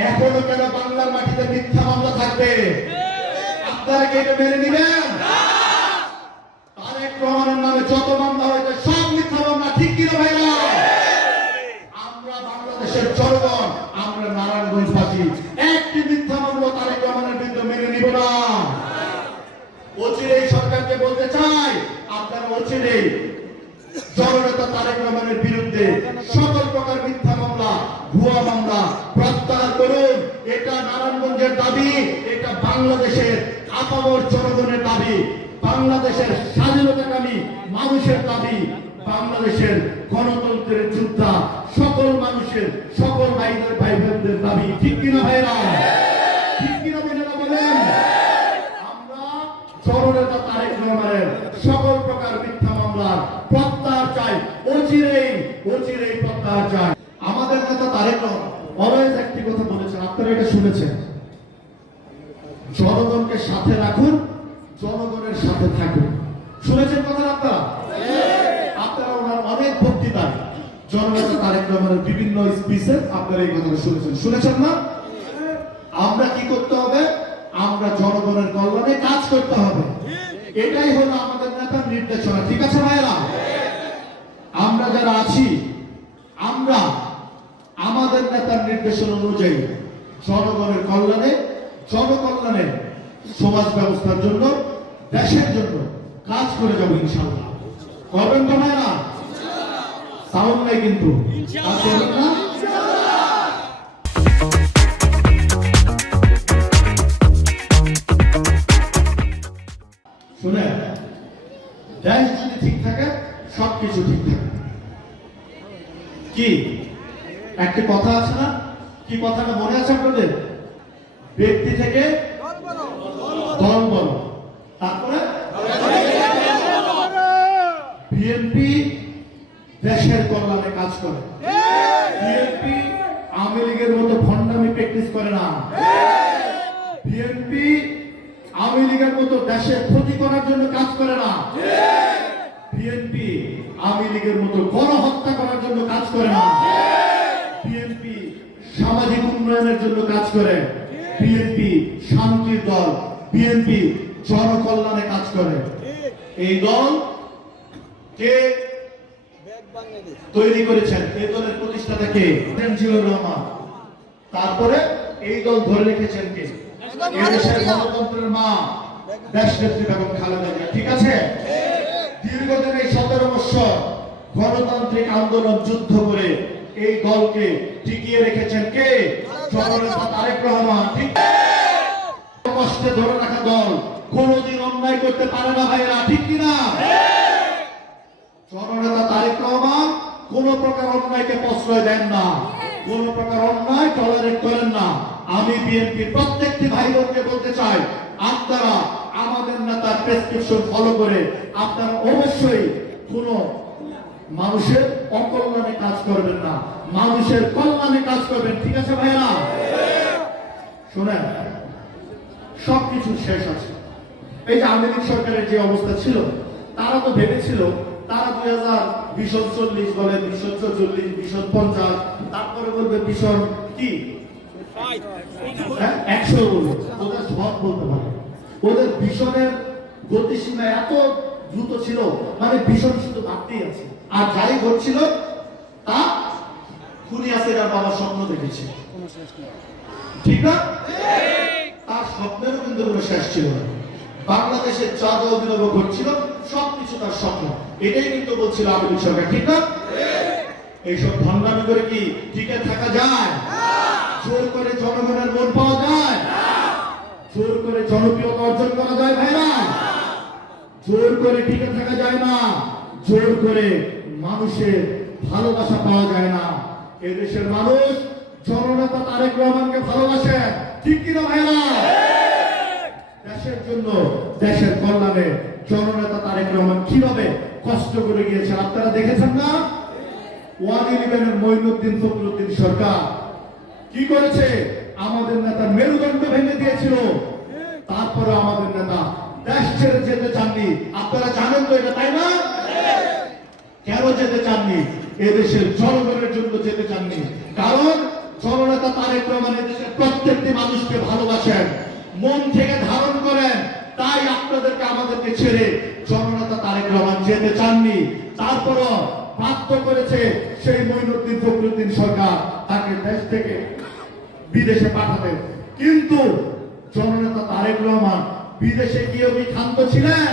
এখনো কেন বাংলার মাটিতে মিথ্যা মামলা থাকবে? আপনারা কি এটা মেনে নিবেন? তারেক রহমানের নামে যত মামলা হয়েছে সব মিথ্যা মামলা, ঠিক কিনা ভাইরা? আমরা বাংলাদেশের জনগণ, আমরা নারায়ণগঞ্জবাসী একটি মিথ্যা মামলা তারেক রহমানের বিরুদ্ধে মেনে নিব না। অচিরেই সরকারকে বলতে চাই, আপনারা অচিরেই জননেতা তারেক রহমানের বিরুদ্ধে সকল প্রকার মিথ্যা মামলা, ভুয়া মামলা প্রত্যাহার করুন। এটা নারায়ণগঞ্জের দাবি, এটা বাংলাদেশের আপামর জনগণের দাবি, বাংলাদেশের স্বাধীনতাকামী মানুষের দাবি, বাংলাদেশের গণতন্ত্রের যোদ্ধা সকল মানুষের, সকল ভাই বোনদের দাবি, ঠিক কিনা ভাইরা? ঠিক কিনা ভাইরা বলেন? আমরা জননেতা তারেক রহমানের সকল প্রকার মিথ্যা মামলার প্রত্যাহার চাই, অচিরেই প্রত্যাহার চাই। আমাদের নেতা তারেক রহমান অলওয়েজ একটি কথা বলেছেন, আপনারা এটা শুনেছেন, জনগণকে সাথে রাখুন, জনগণের সাথে থাকুন। শুনেছেন কথা আপনারা? আপনারা ওনার অনেক বক্তৃতা, জননেতা তারেক রহমানের বিভিন্ন স্পিচে আপনারা এই কথাটা শুনেছেন না? আমরা কি করতে হবে? আমরা জনগণের কল্যাণে কাজ করতে হবে, এটাই হলো আমাদের নেতার নির্দেশনা, ঠিক আছে ভাইরা? আমরা যারা আছি, আমরা আমাদের নেতার নির্দেশনা অনুযায়ী জনগণের কল্যাণে, জনকল্যাণে, সমাজ ব্যবস্থার জন্য, দেশের জন্য কাজ করে যাবো ইনশাআল্লাহ। করবেন তো ভাইরা? সাউন্ড নাই কিন্তু, কাজ করবেন না? শুনে, দেশ যদি ঠিক থাকে সবকিছু ঠিক থাকে। কি একটা কথা আছে না? কি কথাটা মনে আছে আপনাদের? ব্যক্তি থেকে দল বলো, তারপরে বিএনপি দেশের কল্যাণে কাজ করে। বিএনপি আওয়ামী লীগের মতো ভণ্ডামি প্র্যাকটিস করে না। বিএনপি আওয়ামী লীগের মতো দেশের ক্ষতি করার জন্য কাজ করে না। বিএনপি আওয়ামী লীগের মতো গণহত্যা করার জন্য কাজ করে না। বিএনপি সামাজিক উন্নয়নের জন্য কাজ করে। বিএনপি শান্তির দল, বিএনপি জনকল্যাণে কাজ করে। এই দল কে তৈরি করেছেন? এই দলের প্রতিষ্ঠাতা কে? জিয়াউর রহমান। তারপরে এই দল ধরে রেখেছেন কে? এদেশের গণতন্ত্রের মা দেশনেত্রী বেগম খালেদা জিয়া, ঠিক আছে? দীর্ঘদিন এই 17 বছর গণতান্ত্রিক আন্দোলন যুদ্ধ করে এই দলকে টিকিয়ে রেখেছেন কে? জননেতা তারেক রহমান, ঠিক? কষ্টে ধরে রাখা দল কোনদিন অন্যায় করতে পারে না ভাইরা, ঠিক কিনা? জননেতা তারেক রহমান কোন প্রকার অন্যায়কে প্রশ্রয় দেন না, কোন প্রকার অন্যায় টলারেট করেন না। আমি বিএনপির প্রত্যেকটি ভাই বোনকে বলতে চাই, আপনারা আমাদের নেতার প্রেসক্রিপশন ফলো করে আপনারা অবশ্যই কোন মানুষের অকল্যাণে কাজ করবেন না, মানুষের কল্যাণে কাজ করবেন, ঠিক আছে ভাইরা? শোনেন, সবকিছু শেষ আছে। এই যে আওয়ামী লীগ সরকারের যে অবস্থা ছিল, তারা তো ভেবেছিল তারা 2040 বলে, 2040, 2050, তারপরে বলবে ভীষণ কি 100 বলবে, ওদের সব বলতে পারে। ওদের ভীষণের গতিসীমা এত দ্রুত ছিল, মানে ভীষণ শুধু ভাবতেই আছে, আর যাই ঘটছিল তা খুনি আসিরার বাবার স্বপ্ন দেখেছে, ঠিক না? তার স্বপ্নেরও কিন্তু কোনো শেষ ছিল না। বাংলাদেশের যা যা অভিনব ঘটছিল সবকিছু তার স্বপ্ন, এটাই কিন্তু বলছিল আওয়ামী লীগ সরকার, ঠিক না? এইসব ভণ্ডামি করে কি টিকে থাকা যায়? জোর করে জনগণের মন পাওয়া যায়? জোর করে জনপ্রিয়তা অর্জন করা যায় ভাইরা? জোর করে টিকে থাকা যায় না, জোর করে মানুষের ভালোবাসা পাওয়া যায় না। এদেশের মানুষ জননেতা তারেক রহমানকে ভালোবাসে, ঠিক কিনা ভাইরা? দেশের জন্য, দেশের কল্যাণে জননেতা তারেক রহমান কিভাবে কষ্ট করে গিয়েছেন আপনারা দেখেছেন না? 111 মঈনুদ্দিন ফখরুদ্দিন সরকার কি করেছে? আমাদের নেতার মেরুদণ্ড ভেঙে দিয়েছিল। তারপরে আমাদের নেতা দেশ ছেড়ে যেতে চাননি। আপনারা জানেন তো এটা, তাই না? কেন যেতে চাননি? এদেশের জনগণের জন্য যেতে চাননি, কারণ জননেতা জননেতা তারেক রহমান দেশের প্রত্যেকটি মানুষকে ভালোবাসেন, মন থেকে ধারণ করেন। তাই আপনাদেরকে আমাদেরকে ছেড়ে জননেতা তারেক রহমান যেতে চাননি। তারপরও বাধ্য করেছে সেই মঈনুদ্দিন ফখরুদ্দিন সরকার তাকে দেশ থেকে বিদেশে পাঠাতে। কিন্তু জননেতা তারেক রহমান বিদেশে গিয়েও কি ক্ষান্ত ছিলেন?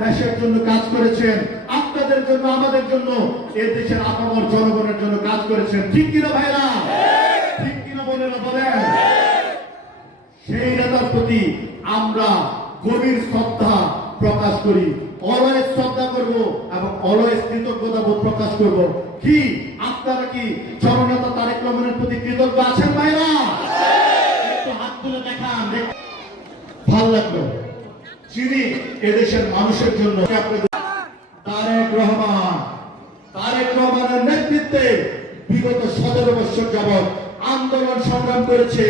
দেশের জন্য কাজ করেছেন, আপনাদের জন্য, আমাদের জন্য, এই দেশের আপামর জনগণের জন্য কাজ করেছেন। ঠিক কিনা ভাইরা? ঠিক কিনা বোনেরা বলেন? সেই নেতার প্রতি আমরা গভীর শ্রদ্ধা প্রকাশ করি, অলয়েস শ্রদ্ধা করব এবং অলয়েস কৃতজ্ঞতা বোধ প্রকাশ করব। কি আপনারা কি জননেতা তারেক রহমানের প্রতি কৃতজ্ঞ আছেন ভাইরা? একটু হাত তুলে দেখান। ভালো লাগলো যিনি এদেশের মানুষের জন্য তারেক রহমানের নেতৃত্বে বিগত 17 বছর যাবৎ আন্দোলন সংগ্রাম করেছে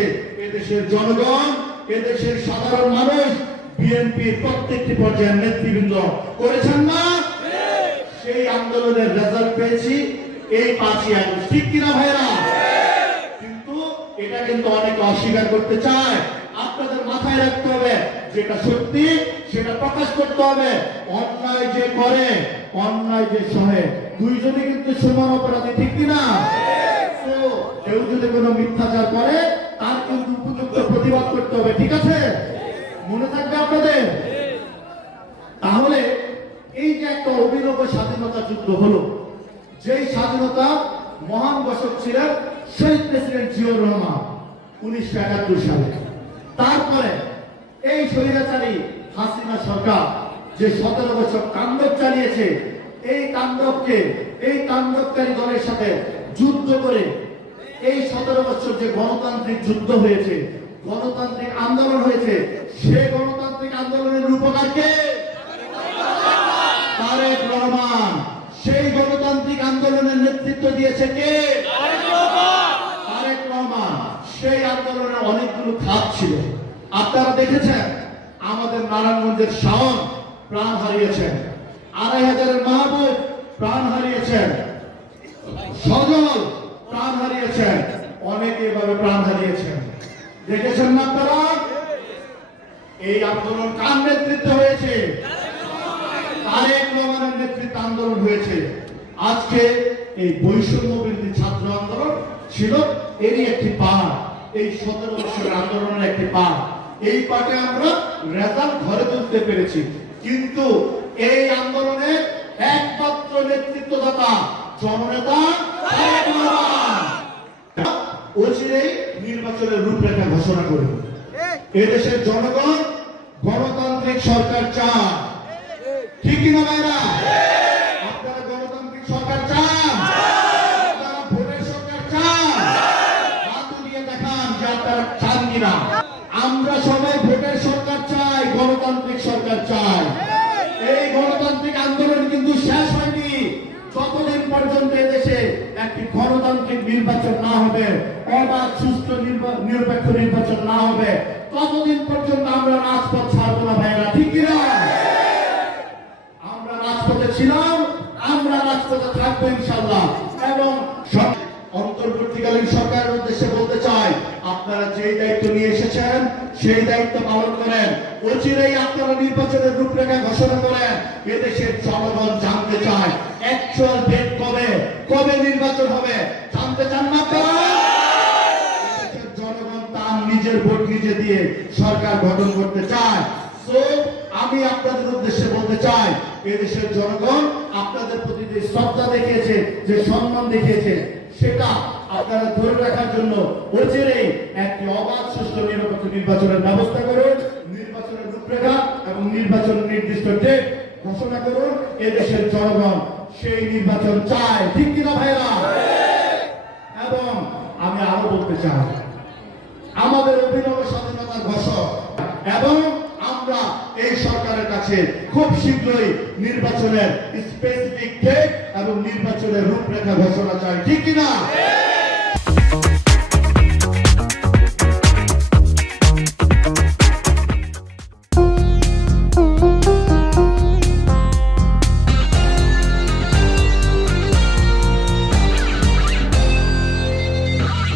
এদেশের জনগণ, এদেশের সাধারণ মানুষ, বিএনপির প্রত্যেকটি পর্যায়ের নেতৃবৃন্দ করেছেন না? সেই আন্দোলনের রেজাল্ট পেয়েছি এই 5ই আগস্ট। ঠিক কিনা ভাইরা? কিন্তু এটা কিন্তু অনেকে অস্বীকার করতে চায়। আপনাদের মাথায় রাখতে হবে যেটা সত্যি সেটা প্রকাশ করতে হবে। অন্যায় যে করে, অন্যায় যে সহে, দুইজনই কিন্তু সমান অপরাধী। ঠিক কিনা? তো কেউ যদি কোনো মিথ্যাচার করে তার কিন্তু উপযুক্ত প্রতিবাদ করতে হবে। ঠিক আছে? মনে থাকবে আপনাদের। তাহলে এই যে একটা অভিনব স্বাধীনতা যুদ্ধ হলো, যেই স্বাধীনতা মহান ঘোষক ছিলেন শহীদ প্রেসিডেন্ট জিয়াউর রহমান 1971 সালে। তারপরে এই স্বৈরাচারী হাসিনা সরকার যে 17 বছর তাণ্ডব চালিয়েছে, এই তাণ্ডবকারী দলের সাথে যুদ্ধ করে এই 17 বছর যে গণতান্ত্রিক যুদ্ধ হয়েছে, গণতান্ত্রিক আন্দোলন হয়েছে, সেই গণতান্ত্রিক আন্দোলনের রূপকার কে? তারেক রহমান। সেই গণতান্ত্রিক আন্দোলনের নেতৃত্ব দিয়েছে কে? তারেক রহমান। সেই আন্দোলনের অনেকগুলো খাত ছিল। আপনারা দেখেছেন আমাদের নারায়ণগঞ্জের শাওন প্রাণ হারিয়েছেন, 2500-এর মাহবুব প্রাণ হারিয়েছেন, সজল প্রাণ হারিয়েছেন, অনেকে এভাবে প্রাণ হারিয়েছেন। দেখেছেন না আপনারা? এই আন্দোলন কার নেতৃত্বে হয়েছে? তারেক রহমানের নেতৃত্বে আন্দোলন হয়েছে। আজকে এই বৈষম্য বিরোধী ছাত্র আন্দোলন ছিল এরই একটি পার্ট, এই 17 বছরের আন্দোলনের একটি পার্ট। এই পার্টে আমরা রেজাল্ট ঘরে তুলতে পেরেছি। কিন্তু এই আন্দোলনের একমাত্র নেতৃত্বদাতা জননেতা তারেক রহমান। অচিরেই নির্বাচনের রূপরেখা ঘোষণা করবে। এদেশের জনগণ গণতান্ত্রিক সরকার চায়। ঠিক কিনা ভাইরা? আপনারা গণতান্ত্রিক সরকার চান? আপনারা ভোটের সরকার চান? হাত উঠিয়ে দেখান যে আপনারা চান কিনা। আমরা সবাই ভোটের সরকার চাই, গণতান্ত্রিক সরকার চাই। এই গণতান্ত্রিক আন্দোলন কিন্তু শেষ হয়নি যতদিন পর্যন্ত এদেশে একটি গণতান্ত্রিক নির্বাচন না হবে, অবাধ সুষ্ঠু নিরপেক্ষ নির্বাচন না হবে, ততদিন পর্যন্ত আমরা রাজপথ ছাড়বো না ভাইরা। ঠিক কিনা? আমরা রাজপথে ছিলাম, আমরা রাজপথে থাকবো ইনশাআল্লাহ। এবং অন্তর্বর্তীকালীন সরকারের উদ্দেশ্যে বলতে চাই, আপনারা যেই দায়িত্ব নিয়ে এসেছেন সেই দায়িত্ব পালন করেন। অচিরেই আপনারা নির্বাচনের রূপরেখা ঘোষণা করেন। এদেশের জনগণ জানতে চায় অ্যাকচুয়াল ডেট কবে, কবে নির্বাচন হবে জানতে চান না আপনারা? এদেশের জনগণ তার নিজের ভোট নিজে দিয়ে সরকার গঠন করতে চায়। সো আমি আপনাদের উদ্দেশ্যে বলতে চাই, এদেশের জনগণ আপনাদের প্রতি যে শ্রদ্ধা দেখিয়েছে, যে সম্মান দেখিয়েছে, সেটা আপনারা ধরে রাখার জন্য অচিরেই একটি অবাধ সুষ্ঠু নিরপেক্ষ নির্বাচনের ব্যবস্থা করুন, নির্বাচনের রূপরেখা এবং নির্বাচনের নির্দিষ্ট ডেট ঘোষণা করুন। এদেশের জনগণ সেই নির্বাচন চায়। ঠিক কিনা ভাইরা? এবং আমি আরো বলতে চাই, আমাদের অভিনব স্বাধীনতার ঘোষক এবং আমরা এই সরকারের কাছে খুব শীঘ্রই নির্বাচনের স্পেসিফিক ডেট এবং নির্বাচনের রূপরেখা ঘোষণা চাই। ঠিক কিনা?